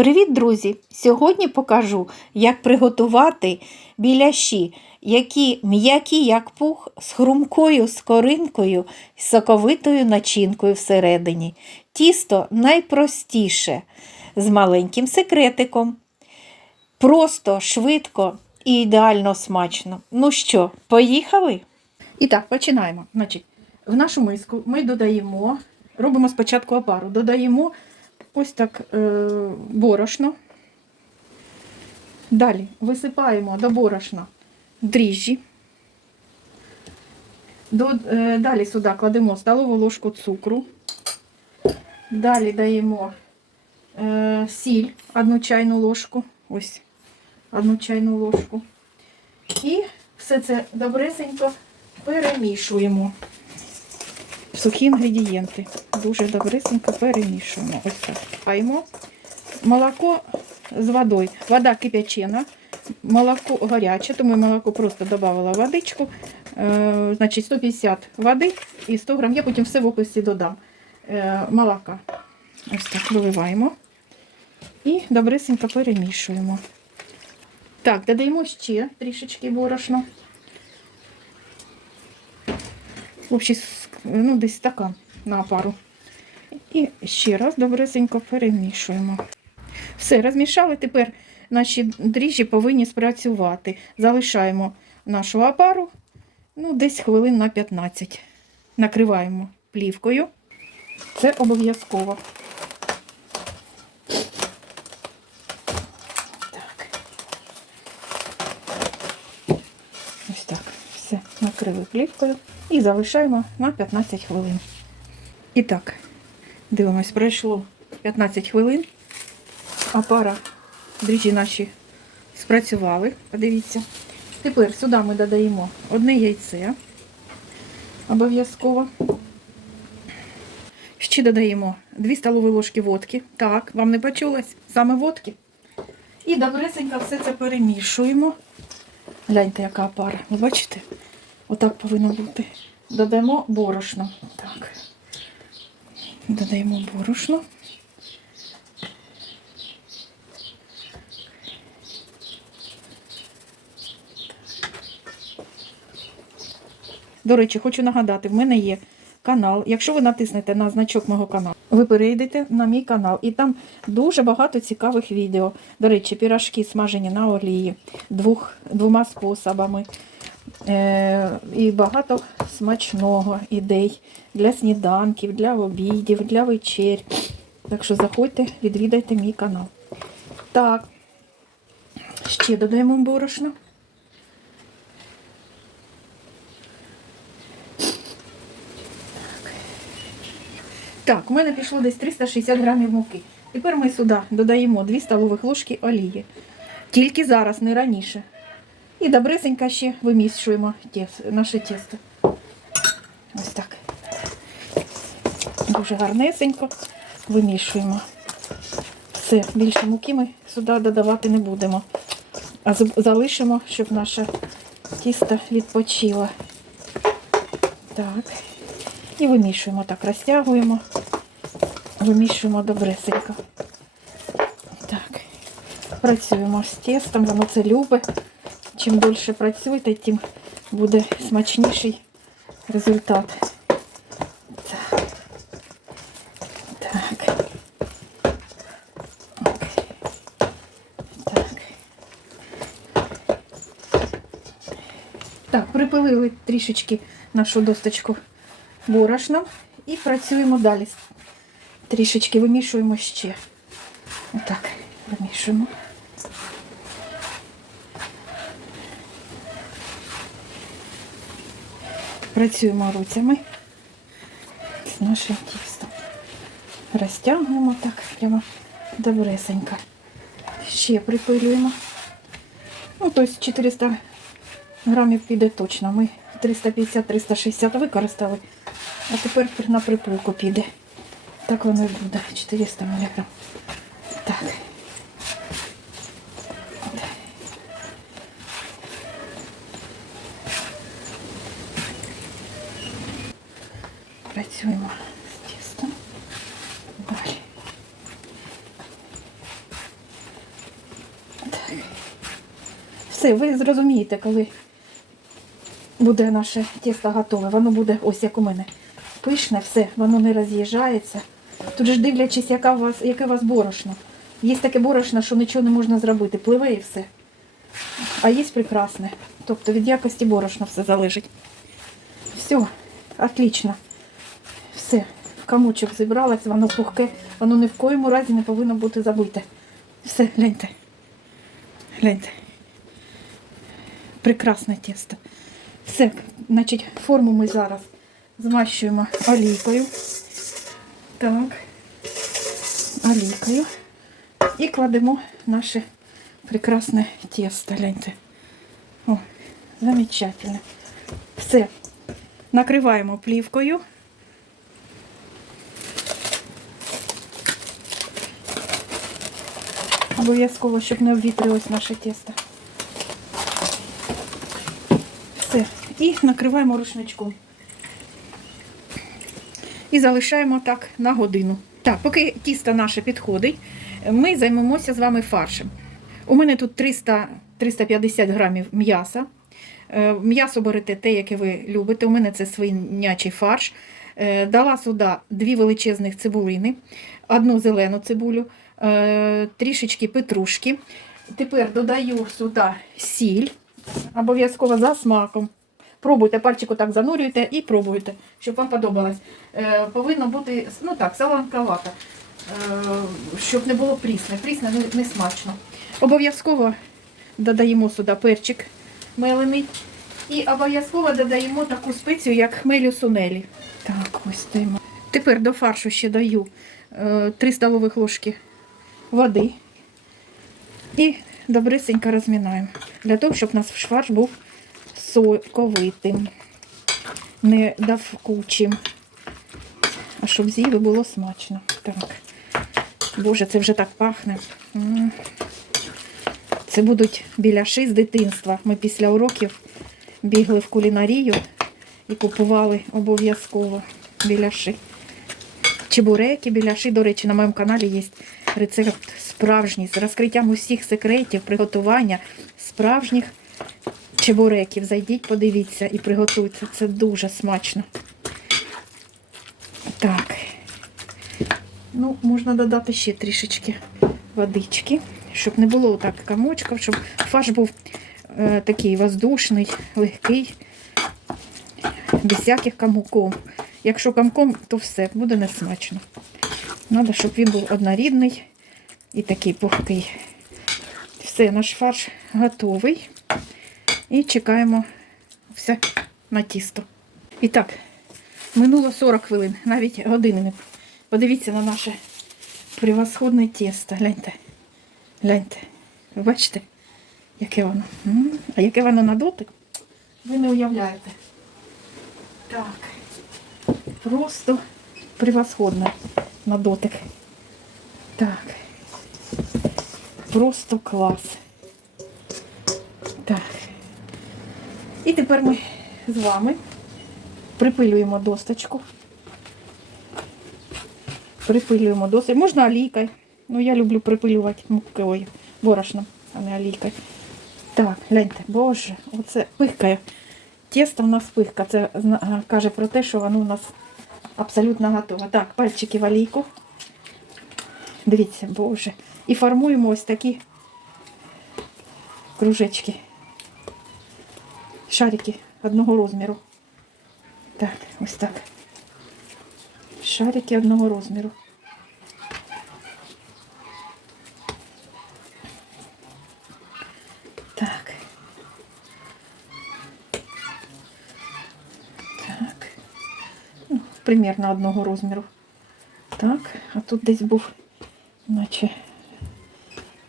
Привіт, друзі! Сьогодні покажу, як приготувати біляші, які м'які, як пух, з хрумкою скоринкою з соковитою начинкою всередині. Тісто найпростіше, з маленьким секретиком. Просто, швидко і ідеально смачно. Ну що, поїхали? І так, починаємо. Значить, в нашу миску ми додаємо, робимо спочатку опару, додаємо ось так е, борошно. Далі висипаємо до борошна дріжджі. До, е, далі сюди кладемо столову ложку цукру. Далі даємо е, сіль, одну чайну ложку. Ось одну чайну ложку. І все це добресенько перемішуємо. Сухі інгредієнти. Дуже добресенько перемішуємо. Ось так. Паємо. Молоко з водою. Вода кип'ячена, молоко гаряче, тому молоко просто додавала водичку. Е, значить 150 води і 100 грам. Я потім все в описі додам. Е, молока. Ось так виливаємо. І добресенько перемішуємо. Так, додаємо ще трішечки борошна. В общій, ну, десь така на пару. І ще раз добресенько перемішуємо. Все, розмішали. Тепер наші дріжджі повинні спрацювати. Залишаємо нашу опару ну, десь хвилин на 15. Накриваємо плівкою. Це обов'язково. Так. Ось так. Все, накрили плівкою і залишаємо на 15 хвилин. І так, дивимось, пройшло 15 хвилин, а пара дріжджі наші спрацювали. Подивіться. Тепер сюди ми додаємо одне яйце. Обов'язково. Ще додаємо 2 столові ложки водки. Так, вам не почулось? Саме водки. І добресенько все це перемішуємо. Гляньте, яка пара. Ви бачите? Отак повинно бути. Додаємо борошно. Так. Додаємо борошно. До речі, хочу нагадати, в мене є канал. Якщо ви натиснете на значок мого каналу, ви перейдете на мій канал, і там дуже багато цікавих відео. До речі, пірашки смажені на олії двох, двома способами. Е, і багато смачного ідей для сніданків, для обідів, для вечер. Так що заходьте, відвідайте мій канал. Так, ще додаємо борошно. Так, у мене пішло десь 360 грамів муки. Тепер ми сюди додаємо 2 столових ложки олії. Тільки зараз, не раніше. І добресенько ще вимішуємо наше тісто. Ось так. Дуже гарнесенько вимішуємо. Все, більше муки ми сюди додавати не будемо. А залишимо, щоб наше тісто відпочило. Так. І вимішуємо так, розтягуємо, вимішуємо добресенько. Так. Працюємо з тестом, воно це любить. Чим більше працюєте, тим буде смачніший результат. Так. Так. Припилили трішечки нашу досточку борошном і працюємо далі. Трішечки вимішуємо ще. Отак, вимішуємо. Працюємо руцями з нашим тістом. Розтягуємо так прямо добресенько. Ще припилюємо. Ну, тобто 400 грамів піде точно. Ми 350-360 використали. А тепер на припилку піде. Так воно і буде. 400 мг. Так. Працюємо з тістом. Далі. Так. Все, ви зрозумієте, коли буде наше тісто готове. Воно буде ось як у мене. Пишне, все, воно не роз'їжджається. Тут ж дивлячись, яка у вас, яке у вас борошно. Є таке борошно, що нічого не можна зробити, пливе і все. А є прекрасне. Тобто від якості борошна все залежить. Все, отлично. Все, в комочок зібралась, воно пухке, воно ні в коєму разі не повинно бути забите. Все, гляньте. Гляньте. Прекрасне тісто. Все, значить, форму ми зараз змащуємо олійкою. Так, олійкою. І кладемо наше прекрасне тісто. Гляньте. О, замечательно. Все. Накриваємо плівкою. Обов'язково, щоб не обвітрилось наше тісто. Все. І накриваємо рушничком. І залишаємо так на годину. Так, поки тісто наше підходить, ми займемося з вами фаршем. У мене тут 300, 350 грамів м'яса. Е, М'ясо берете те, яке ви любите. У мене це свинячий фарш. Е, Дала сюди дві величезних цибулини, одну зелену цибулю, е, трішечки петрушки. Тепер додаю сюди сіль, обов'язково за смаком. Пробуйте, пальчику так занурюйте і пробуйте, щоб вам подобалось. Е, повинно бути ну так, солонковато, е, щоб не було прісне. Прісне не, не смачно. Обов'язково додаємо сюди перчик мелений. І обов'язково додаємо таку спецію, як хмелю сунелі. Так, ось даємо. Тепер до фаршу ще даю е, 3 столових ложки води. І добрисенько розмінаємо. Для того, щоб у нас фарш був соковитим, не давкучим. А щоб з'їли було смачно. Так. Боже, це вже так пахне. Це будуть біляши з дитинства. Ми після уроків бігли в кулінарію і купували обов'язково біляши. Чебуреки, біляши. До речі, на моєму каналі є рецепт справжній з розкриттям усіх секретів приготування справжніх чебуреків. Зайдіть, подивіться і приготуйте. Це дуже смачно. Так. Ну, можна додати ще трішечки водички, щоб не було так комочків, щоб фарш був е, такий воздушний, легкий, без всяких комком. Якщо комком, то все, буде несмачно. Треба, щоб він був однорідний і такий пухкий. Все, наш фарш готовий. І чекаємо все на тісто. І так, минуло 40 хвилин, навіть години не. Подивіться на наше превосходне тісто. Гляньте. Гляньте. Ви бачите, яке воно? А яке воно на дотик? Ви не уявляєте. Так. Просто превосходне на дотик. Так. Просто клас. Так. І тепер ми з вами припилюємо досточку. Припилюємо досточку. Можна олійкою. Ну, я люблю припилювати мукою, борошном, а не олійкою. Так, гляньте, боже, оце пихкає. Тісто в нас пихка. Це каже про те, що воно у нас абсолютно готова. Так, пальчики в олійку. Дивіться, боже. І формуємо ось такі кружечки. Шарики одного розміру. Так, ось так. Шарики одного розміру. Так. Так. Примерно одного розміру. Так, а тут десь був, наче.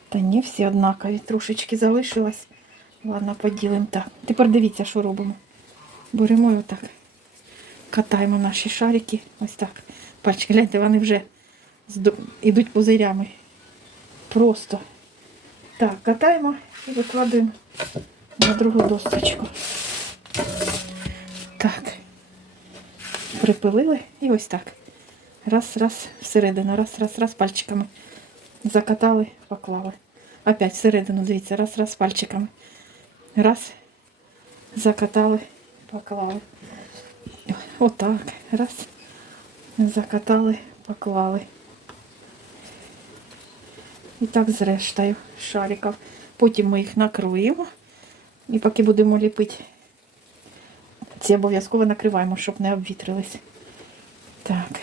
Та ні, всі однакові. Трошечки залишилось. Ладно, поділимо так. Тепер дивіться, що робимо. Беремо і отак. Катаємо наші шарики. Ось так. Пальчики, гляньте, вони вже ідуть пузирями. Просто. Так, катаємо і викладуємо на другу досточку. Так. Припилили і ось так. Раз, раз, всередину, раз, раз, раз, пальчиками закатали, поклали. Опять всередину, дивіться, раз, раз пальчиками. Раз. Закатали, поклали. Отак. Раз. Закатали, поклали. І так з рештою шариків. Потім ми їх накроємо. І поки будемо ліпити, ці обов'язково накриваємо, щоб не обвітрились. Так.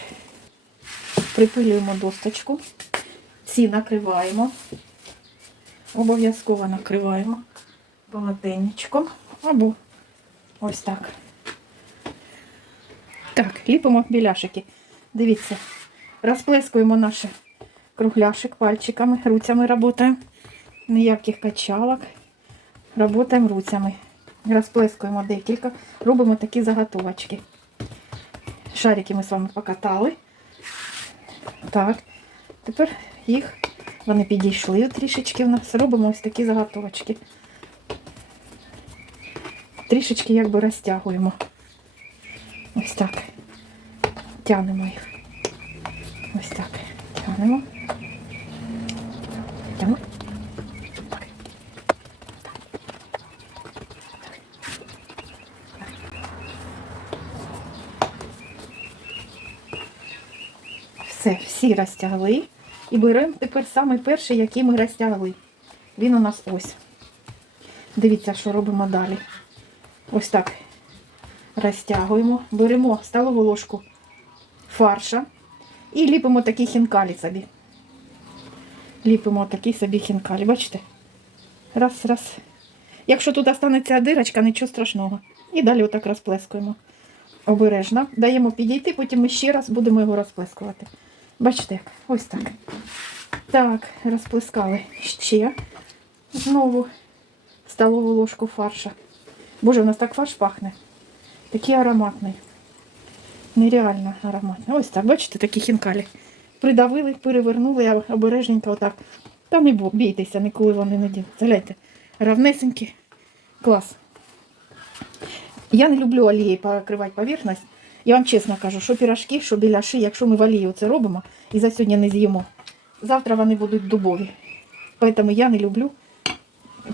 Припилюємо досточку. Ці накриваємо. Обов'язково накриваємо полотенечком. Або ось так. Так, ліпимо біляшики. Дивіться, розплескуємо наш кругляшик пальчиками, руцями працюємо. Ніяких качалок. Работаємо руцями. Розплескуємо декілька. Робимо такі заготовочки. Шарики ми з вами покатали. Так. Тепер їх, вони підійшли трішечки в нас. Робимо ось такі заготовочки. Трішечки якби розтягуємо. Ось так. Тягнемо їх. Ось так. Тягнемо. Тягнемо. Все, всі розтягли. І беремо тепер самий перший, який ми розтягли. Він у нас ось. Дивіться, що робимо далі. Ось так розтягуємо. Беремо столову ложку фарша і ліпимо такі хінкалі собі. Ліпимо такі собі хінкалі. Бачите? Раз, раз. Якщо тут останеться дирочка, нічого страшного. І далі отак розплескуємо. Обережно. Даємо підійти, потім ми ще раз будемо його розплескувати. Бачите, як? Ось так. Так, розплескали ще. Знову столову ложку фарша. Боже, у нас так фарш пахне. Такий ароматний. Нереально ароматний. Ось так, бачите, такі хінкалі. Придавили, перевернули, а обережненько отак. Та не бійтеся, ніколи вони не діляться. Гляньте, равнесенькі. Клас. Я не люблю олією покривати поверхність. Я вам чесно кажу, що пірашки, що біляши, якщо ми в олію це робимо і за сьогодні не з'їмо, завтра вони будуть дубові. Тому я не люблю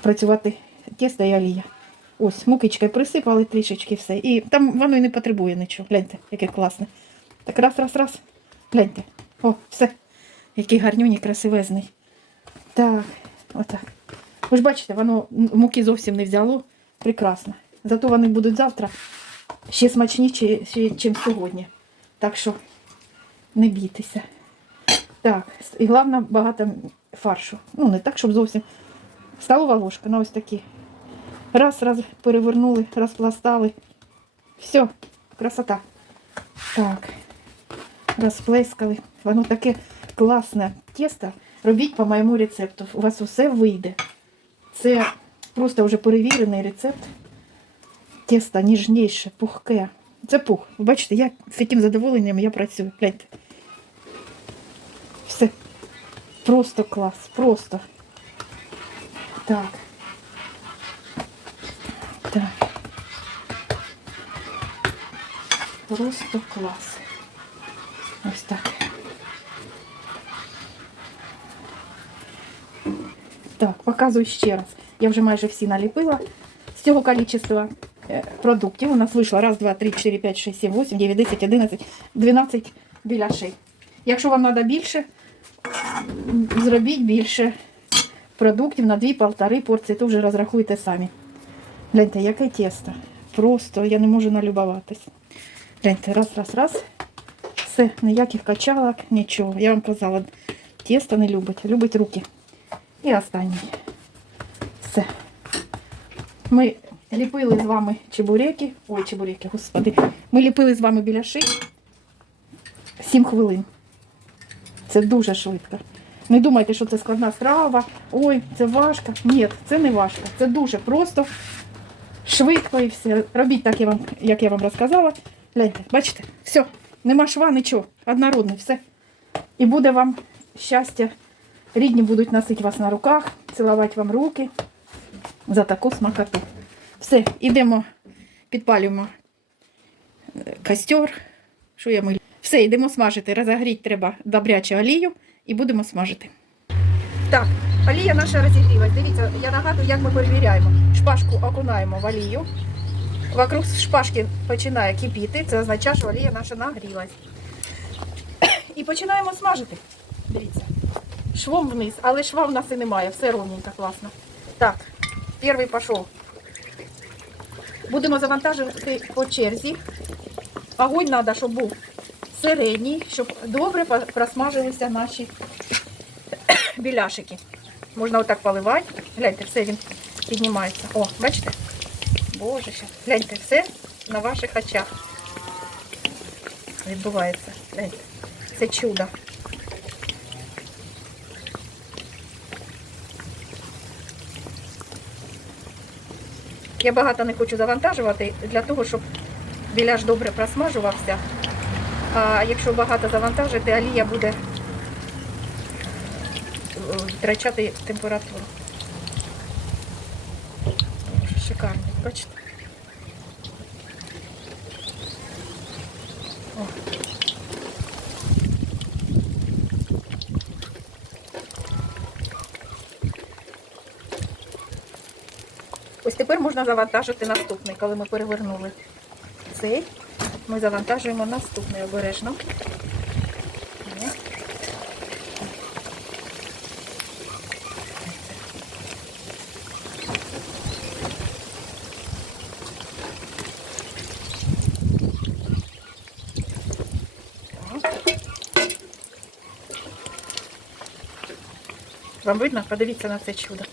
працювати тісто і олія. Ось, мукичкою присипали трішечки все. І там воно і не потребує нічого. Гляньте, яке класне. Так раз, раз, раз. Гляньте. О, все. Який гарнюній, красивезний. Так, отак. Ви ж бачите, воно муки зовсім не взяло. Прекрасно. Зато вони будуть завтра ще смачніші, ніж сьогодні. Так що не бійтеся. Так, і головне багато фаршу. Ну, не так, щоб зовсім. Столова ложка на ось такі. Раз, раз перевернули, розпластали. Все, красота. Так, розплескали. Воно таке класне тісто. Робіть по моєму рецепту. У вас усе вийде. Це просто вже перевірений рецепт. Тісто ніжніше, пухке. Це пух. Ви бачите, я з яким задоволенням я працюю. Гляньте. Все. Просто клас. Просто. Так. Так. Просто клас. Ось так. Так, показую ще раз. Я вже майже всі наліпила. З цього кількості продуктів у нас вийшло раз, два, три, чотири, п'ять, шість, сім, вісім, дев'ять, десять, одинадцять, дванадцять біляшей. Якщо вам треба більше, зробіть більше продуктів на дві-полтори порції, то вже розрахуйте самі. Гляньте, яке тісто. Просто я не можу налюбуватись. Гляньте, раз, раз, раз. Все, ніяких качалок, нічого. Я вам казала, тісто не любить, любить руки. І останній. Все. Ми ліпили з вами чебуреки. Ой, чебуреки, господи. Ми ліпили з вами біляши 7 хвилин. Це дуже швидко. Не думайте, що це складна страва. Ой, це важко. Ні, це не важко. Це дуже просто, швидко і все. Робіть так, як я вам розказала. Гляньте, бачите, все, нема шва, нічого. Однородне, все. І буде вам щастя. Рідні будуть носити вас на руках, цілувати вам руки за таку смакоту. Все, йдемо, підпалюємо е, костер. Що я милю? Все, йдемо смажити. Розогріти треба добрячу олію і будемо смажити. Так, Олія наша розігрілась. Дивіться, я нагадую, як ми перевіряємо. Шпажку окунаємо в олію. Вокруг шпажки починає кипіти. Це означає, що олія наша нагрілась. І починаємо смажити. Дивіться. Швом вниз, але шва в нас і немає. Все ровненько, класно. Так, перший пішов. Будемо завантажувати по черзі. Огонь треба, щоб був середній, щоб добре просмажилися наші біляшики. Можна отак поливати. Гляньте, все він піднімається. О, бачите? Боже, щас. гляньте, все на ваших очах відбувається. Гляньте. Це чудо. Я багато не хочу завантажувати для того, щоб біляш добре просмажувався. А якщо багато завантажити, олія буде е, втрачати температуру. Шикарно, бачите? Ось тепер можна завантажити наступний, коли ми перевернули цей. Ми завантажуємо наступний обережно. Вам видно? Подивіться на це чудо.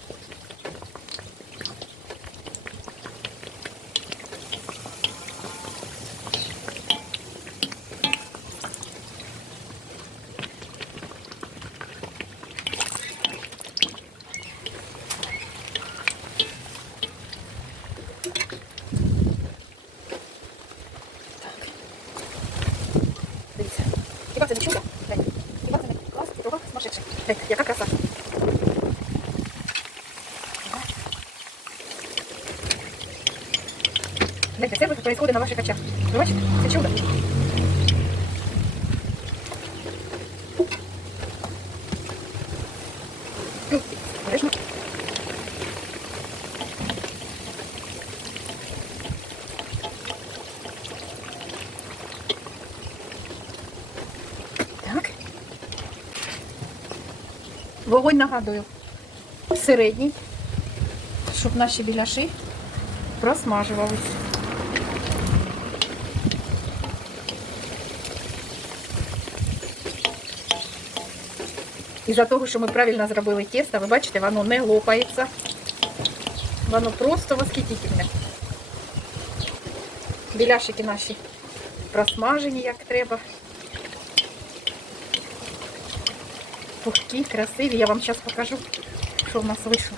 Дивіться. Хіба це не чудо? Гляньте. Хіба це не клас? Ого, сумасшедше. Гляньте, яка краса. Ага. Гляньте, на ваших очах. Ви бачите? Це чудо. Так. Вогонь нагадую. Середній, щоб наші біляши просмажувались. Із-за того, що ми правильно зробили тісто, ви бачите, воно не лопається. Воно просто восхитительне. Біляшики наші просмажені як треба. Пухкі, красиві. Я вам зараз покажу, що в нас вийшло.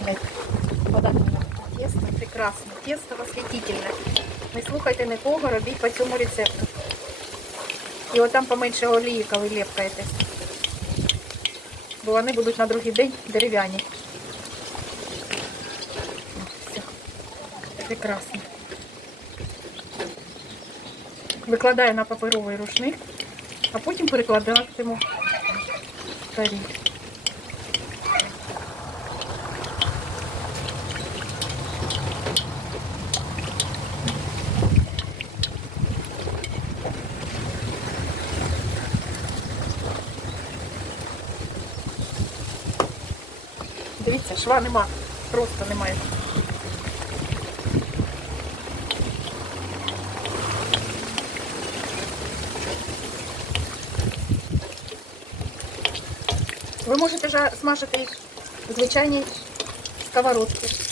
Гляньте, Вода тесто, прекрасне, тесто восхитительне. Не слухайте нікого, робіть по цьому рецепту. І от там поменше олії, коли лепкаєте. Бо вони будуть на другий день дерев'яні. Все. Прекрасно. Викладаю на паперовий рушник, а потім перекладатиму в тарілку. шва нема, просто немає. Ви можете вже смажити їх в звичайній сковородці.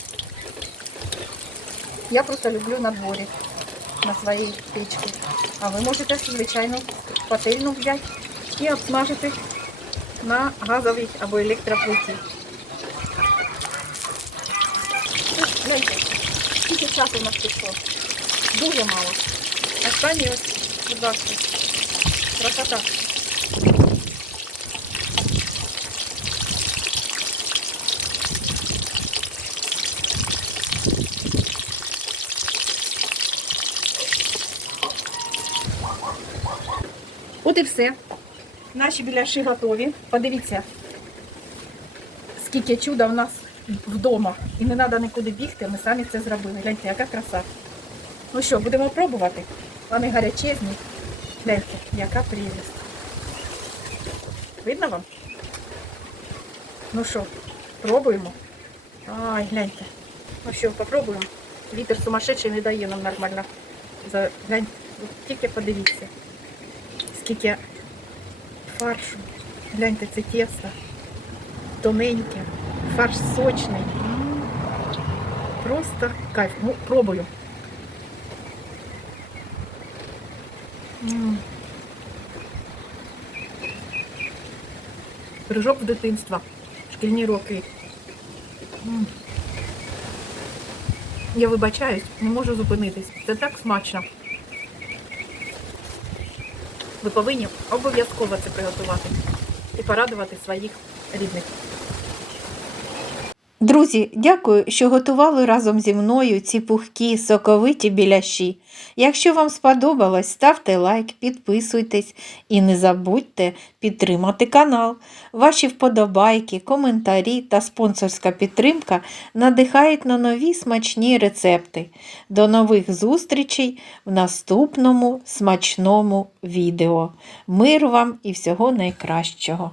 Я просто люблю на дворі, на своїй печці. А ви можете звичайну пательну взяти і обсмажити на газовій або електроплиті. Гляньте, скільки часу у нас пішло. Дуже мало. Останній ось, будь ласка, красота. От і все. Наші біляші готові. Подивіться, скільки чуда у нас вдома. І не треба нікуди бігти, ми самі це зробили. Гляньте, яка краса. Ну що, будемо пробувати? Вони гарячезні. Гляньте, яка прелість. Видно вам? Ну що, пробуємо? Ай, гляньте. Ну що, попробуємо. Вітер сумасшедший не дає нам нормально. За... Глянь, тільки подивіться. Скільки фаршу. Гляньте, це тісто. Тоненьке. Фарш сочний. Просто кайф. Ну, пробую. В дитинства. Шкільні роки. Я вибачаюсь, не можу зупинитись. Це так смачно. Ви повинні обов'язково це приготувати і порадувати своїх рідних. Друзі, дякую, що готували разом зі мною ці пухкі соковиті біляші. Якщо вам сподобалось, ставте лайк, підписуйтесь і не забудьте підтримати канал. Ваші вподобайки, коментарі та спонсорська підтримка надихають на нові смачні рецепти. До нових зустрічей в наступному смачному відео. Мир вам і всього найкращого!